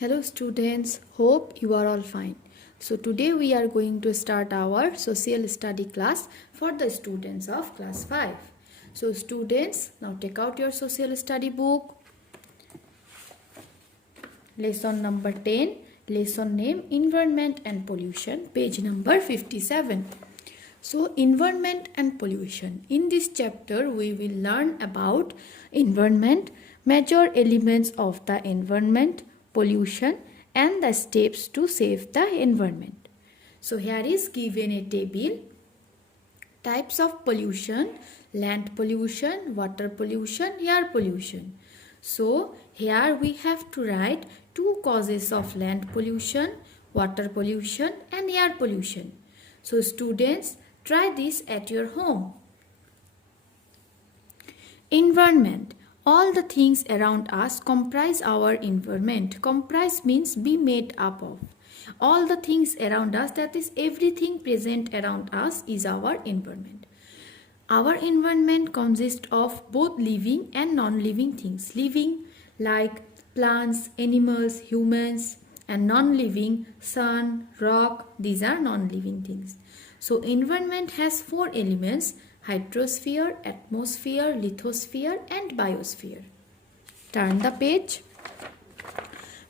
Hello students, hope you are all fine. So today we are going to start our social study class for the students of class 5. So students, now take out your social study book. Lesson number 10, lesson name Environment and Pollution, page number 57. So environment and pollution. In this chapter we will learn about environment, major elements of the environment, pollution and the steps to save the environment. So here is given a table. Types of pollution: land pollution, water pollution, air pollution. So here we have to write two causes of land pollution, water pollution and air pollution. So students, try this at your home. Environment. All the things around us comprise our environment. Comprise means be made up of. All the things around us, that is everything present around us, is our environment. Our environment consists of both living and non-living things. Living like plants, animals, humans, and non-living sun, rock, these are non-living things. So environment has four elements: hydrosphere, atmosphere, lithosphere and biosphere. Turn the page.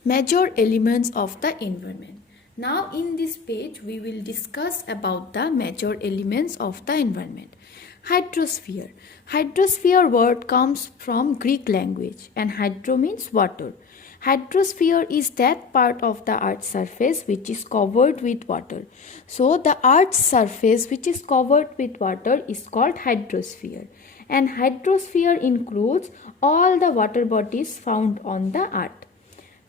Major elements of the environment. Now in this page we will discuss about the major elements of the environment. Hydrosphere. Hydrosphere word comes from Greek language and hydro means water. Hydrosphere is that part of the earth's surface which is covered with water. So the earth's surface which is covered with water is called hydrosphere. And hydrosphere includes all the water bodies found on the earth.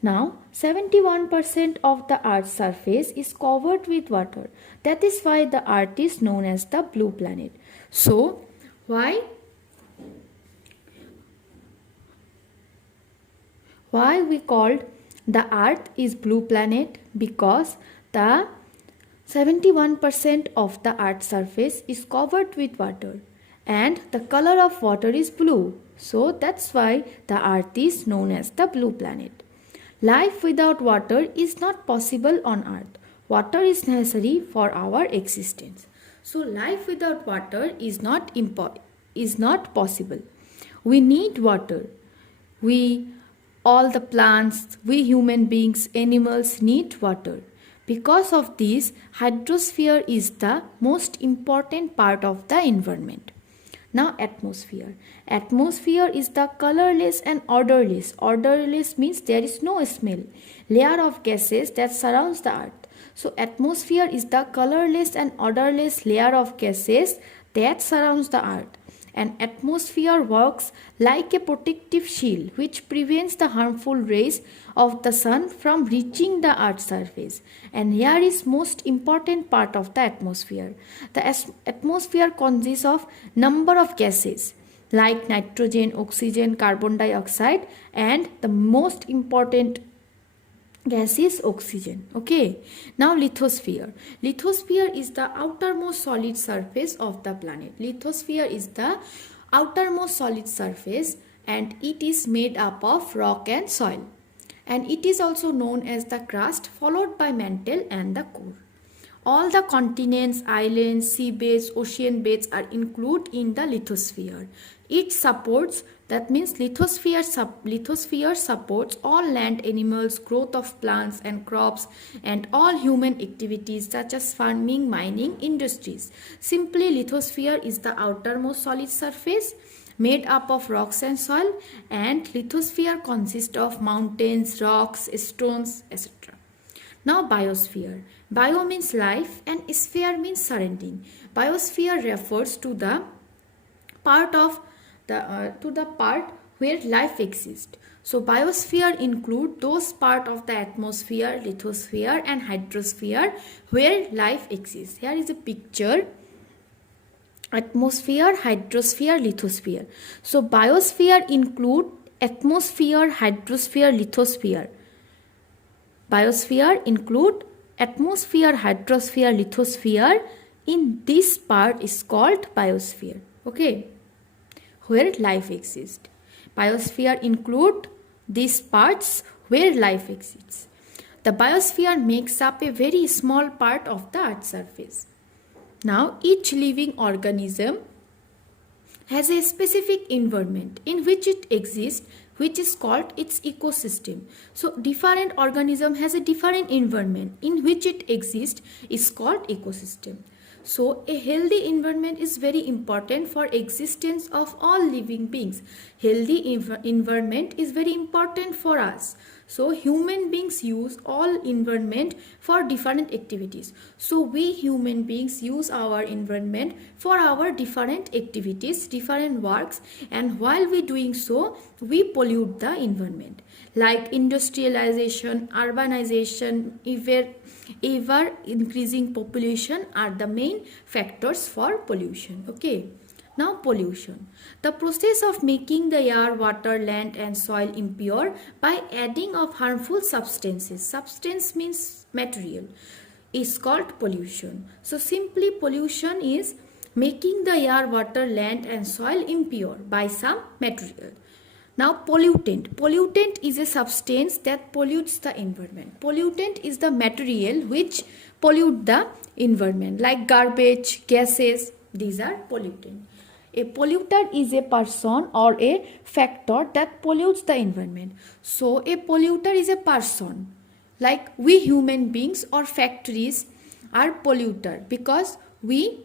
Now 71% of the earth's surface is covered with water. That is why the earth is known as the blue planet. So why we called the earth is blue planet? Because the 71% of the earth's surface is covered with water and the color of water is blue. So that's why the earth is known as the blue planet. Life without water is not possible on earth. Water is necessary for our existence. So life without water is not possible. We need water. All the plants, we human beings, animals need water. Because of this, hydrosphere is the most important part of the environment. Now atmosphere. Atmosphere is the colorless and odorless. Odorless means there is no smell. Layer of gases that surrounds the earth. So atmosphere is the colorless and odorless layer of gases that surrounds the earth. An atmosphere works like a protective shield which prevents the harmful rays of the sun from reaching the earth's surface. And here is most important part of the atmosphere. The atmosphere consists of number of gases like nitrogen, oxygen, carbon dioxide, and the most important gas is oxygen. Okay. Now lithosphere. Lithosphere is the outermost solid surface of the planet. Lithosphere is the outermost solid surface and it is made up of rock and soil. And it is also known as the crust, followed by mantle and the core. All the continents, islands, seabeds, ocean beds are included in the lithosphere. It supports, that means lithosphere supports all land animals, growth of plants and crops, and all human activities such as farming, mining, industries. Simply, lithosphere is the outermost solid surface made up of rocks and soil, and lithosphere consists of mountains, rocks, stones, etc. Now biosphere. Bio means life and sphere means surrounding. Biosphere refers to the part where life exists. So biosphere include those part of the atmosphere, lithosphere and hydrosphere where life exists. Here is a picture. Atmosphere, hydrosphere, lithosphere. So biosphere include atmosphere, hydrosphere, lithosphere. Biosphere include atmosphere, hydrosphere, lithosphere. In this part is called biosphere. Okay, where life exists. Biosphere include these parts where life exists. The biosphere makes up a very small part of the Earth's surface. Now, each living organism has a specific environment in which it exists, which is called its ecosystem. So different organism has a different environment in which it exists is called ecosystem. So a healthy environment is very important for existence of all living beings. Healthy environment is very important for us. So human beings use all environment for different activities. So we human beings use our environment for our different activities, different works, and while we doing so, we pollute the environment. Like industrialization, urbanization, ever increasing population are the main factors for pollution. Okay. Now pollution. The process of making the air, water, land and soil impure by adding of harmful substances. Substance means material. Is called pollution. So simply pollution is making the air, water, land and soil impure by some material. Now pollutant. Pollutant is a substance that pollutes the environment. Pollutant is the material which pollute the environment like garbage, gases. These are pollutant. A polluter is a person or a factor that pollutes the environment. So a polluter is a person. Like we human beings or factories are polluter because we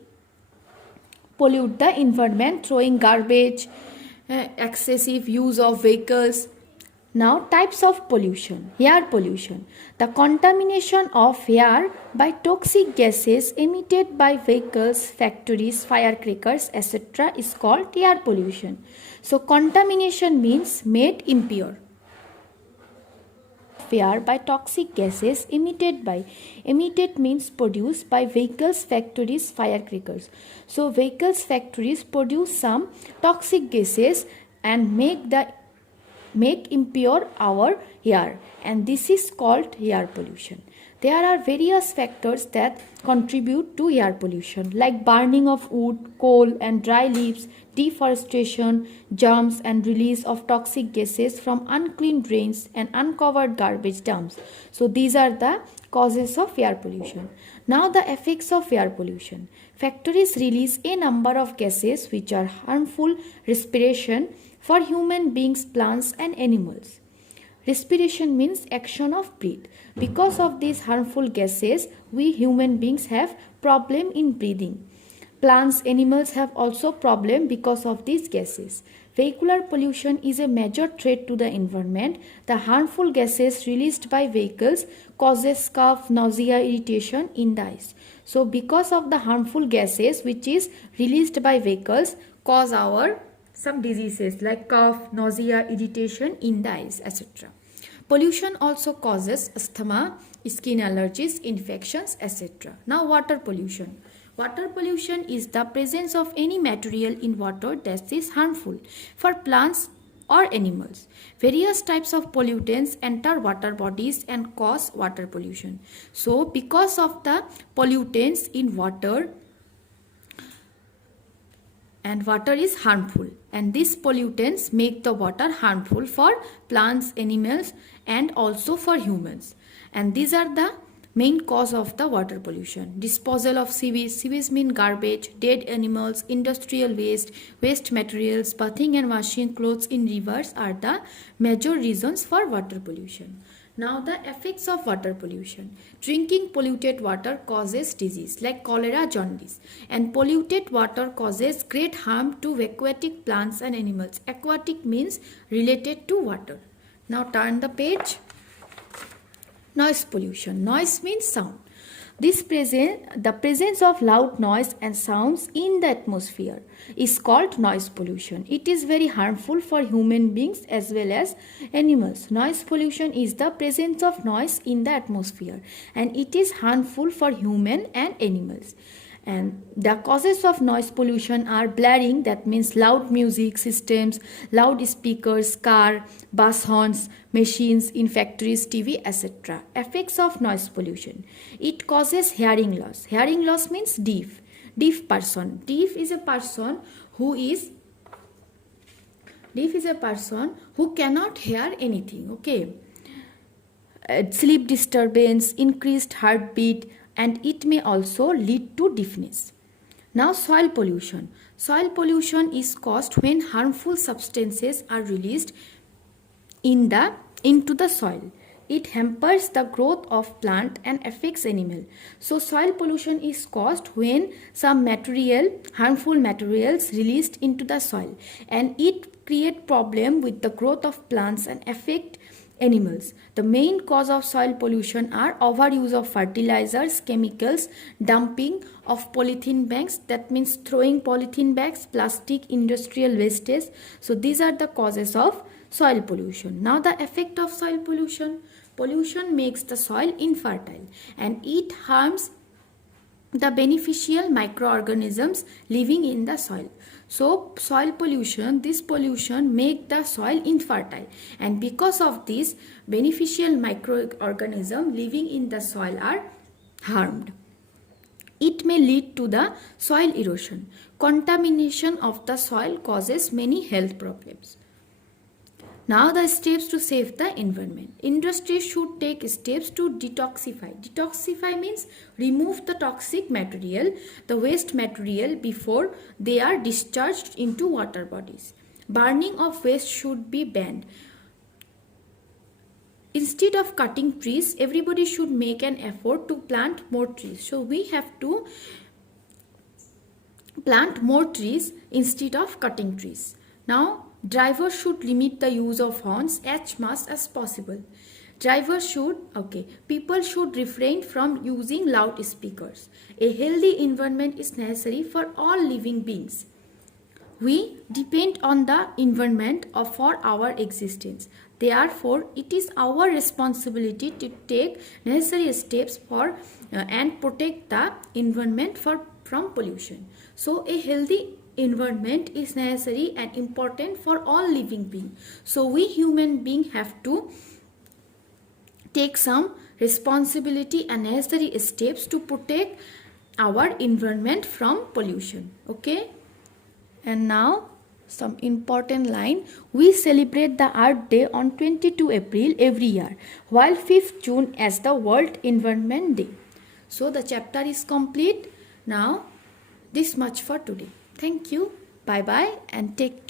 pollute the environment throwing garbage, excessive use of vehicles. Now types of pollution. Air pollution. The contamination of air by toxic gases emitted by vehicles, factories, firecrackers, etc. is called air pollution. So contamination means made impure. Air by toxic gases emitted means produced by vehicles, factories, firecrackers. So vehicles, factories produce some toxic gases and make impure our air, and this is called air pollution. There are various factors that contribute to air pollution like burning of wood, coal and dry leaves, deforestation, germs and release of toxic gases from unclean drains and uncovered garbage dumps. So these are the causes of air pollution. Now the effects of air pollution. Factories release a number of gases which are harmful respiration for human beings, plants and animals. Respiration means action of breath. Because of these harmful gases, we human beings have problem in breathing. Plants, animals have also problem because of these gases. Vehicular pollution is a major threat to the environment. The harmful gases released by vehicles causes cough, nausea, irritation in the eyes. So because of the harmful gases which is released by vehicles cause our some diseases like cough, nausea, irritation in the eyes, etc. Pollution also causes asthma, skin allergies, infections, etc. Now water pollution. Water pollution is the presence of any material in water that is harmful for plants or animals. Various types of pollutants enter water bodies and cause water pollution. So because of the pollutants in water, and water is harmful, and these pollutants make the water harmful for plants, animals and also for humans, and these are the main cause of the water pollution. Disposal of sewage mean garbage, dead animals, industrial waste materials, bathing and washing clothes in rivers are the major reasons for water pollution. Now the effects of water pollution. Drinking polluted water causes disease like cholera, jaundice, and polluted water causes great harm to aquatic plants and animals. Aquatic means related to water. Now turn the page. Noise pollution. Noise means sound. The presence of loud noise and sounds in the atmosphere is called noise pollution. It is very harmful for human beings as well as animals. Noise pollution is the presence of noise in the atmosphere, and it is harmful for human and animals. And the causes of noise pollution are blaring, that means loud music systems, loudspeakers, car, bus horns, machines in factories, TV, etc. Effects of noise pollution. It causes hearing loss. Hearing loss means deaf. Deaf person. Deaf is a person who cannot hear anything. Okay. sleep disturbance, increased heartbeat, and it may also lead to deafness. Now, soil pollution. Soil pollution is caused when harmful substances are released into the soil. It hampers the growth of plant and affects animal. So soil pollution is caused when some harmful materials released into the soil, and it create problem with the growth of plants and affect animals. The main cause of soil pollution are overuse of fertilizers, chemicals, dumping of polythene bags, that means throwing polythene bags, plastic, industrial wastage. So these are the causes of soil pollution. Now the effect of soil pollution. Pollution makes the soil infertile and it harms the beneficial microorganisms living in the soil. So soil pollution, this pollution make the soil infertile, and because of this, beneficial microorganisms living in the soil are harmed. It may lead to the soil erosion. Contamination of the soil causes many health problems. Now the steps to save the environment. Industry should take steps to detoxify. Detoxify means remove the toxic material, the waste material, before they are discharged into water bodies. Burning of waste should be banned. Instead of cutting trees, everybody should make an effort to plant more trees. So we have to plant more trees instead of cutting trees. Now, drivers should limit the use of horns as much as possible. People should refrain from using loudspeakers. A healthy environment is necessary for all living beings. We depend on the environment for our existence. Therefore, it is our responsibility to take necessary steps for and protect the environment from pollution. So, a healthy environment is necessary and important for all living beings. So we human beings have to take some responsibility and necessary steps to protect our environment from pollution. Okay, and now some important line. We celebrate the Earth Day on 22 April every year, while 5th June as the World Environment Day. So the chapter is complete. Now this much for today. Thank you. Bye bye and take care.